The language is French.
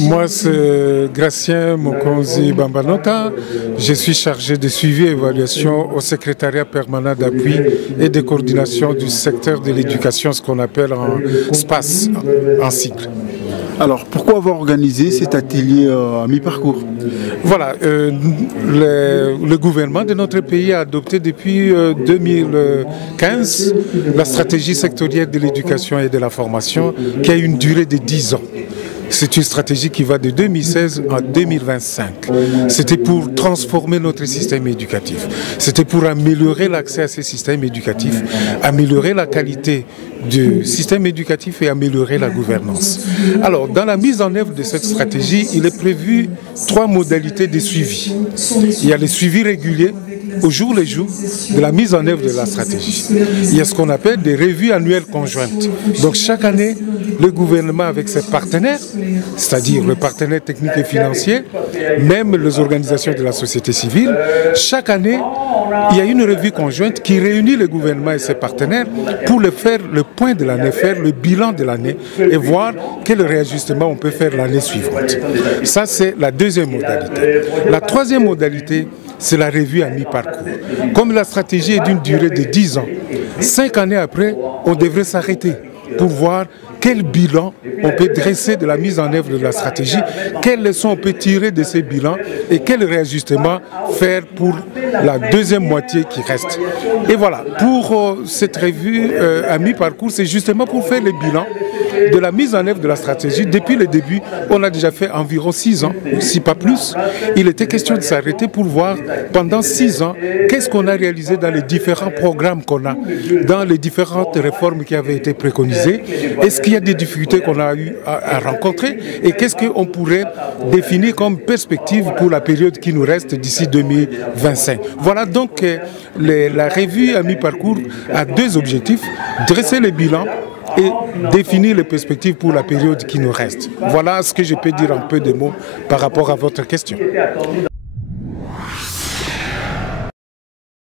Moi, c'est Gracien Mokonzi Bambanota. Je suis chargé de suivi et évaluation au secrétariat permanent d'appui et de coordination du secteur de l'éducation, ce qu'on appelle en SPAS, en cycle. Alors, pourquoi avoir organisé cet atelier à mi-parcours? Voilà, le gouvernement de notre pays a adopté depuis 2015 la stratégie sectorielle de l'éducation et de la formation qui a une durée de 10 ans. C'est une stratégie qui va de 2016 à 2025. C'était pour transformer notre système éducatif. C'était pour améliorer l'accès à ces systèmes éducatifs, améliorer la qualité du système éducatif et améliorer la gouvernance. Alors, dans la mise en œuvre de cette stratégie, il est prévu 3 modalités de suivi. Il y a le suivi régulier, au jour le jour, de la mise en œuvre de la stratégie. Il y a ce qu'on appelle des revues annuelles conjointes. Donc chaque année, le gouvernement avec ses partenaires, c'est-à-dire le partenaire technique et financier, même les organisations de la société civile, chaque année, il y a une revue conjointe qui réunit le gouvernement et ses partenaires pour faire le point de l'année, faire le bilan de l'année et voir quel réajustement on peut faire l'année suivante. Ça, c'est la deuxième modalité. La troisième modalité, c'est la revue à mi-parcours. Comme la stratégie est d'une durée de 10 ans, 5 années après, on devrait s'arrêter pour voir quel bilan on peut dresser de la mise en œuvre de la stratégie, quelles leçons on peut tirer de ces bilans et quel réajustement faire pour la deuxième moitié qui reste. Et voilà, pour cette revue à mi-parcours, c'est justement pour faire le bilan de la mise en œuvre de la stratégie. Depuis le début, on a déjà fait environ 6 ans, si pas plus. Il était question de s'arrêter pour voir pendant 6 ans, qu'est-ce qu'on a réalisé dans les différents programmes qu'on a, dans les différentes réformes qui avaient été préconisées. Est-ce qu'il y a des difficultés qu'on a eu à rencontrer et qu'est-ce qu'on pourrait définir comme perspective pour la période qui nous reste d'ici 2025. Voilà donc la revue à mi-parcours a 2 objectifs, dresser le bilan et définir les perspectives pour la période qui nous reste. Voilà ce que je peux dire en peu de mots par rapport à votre question.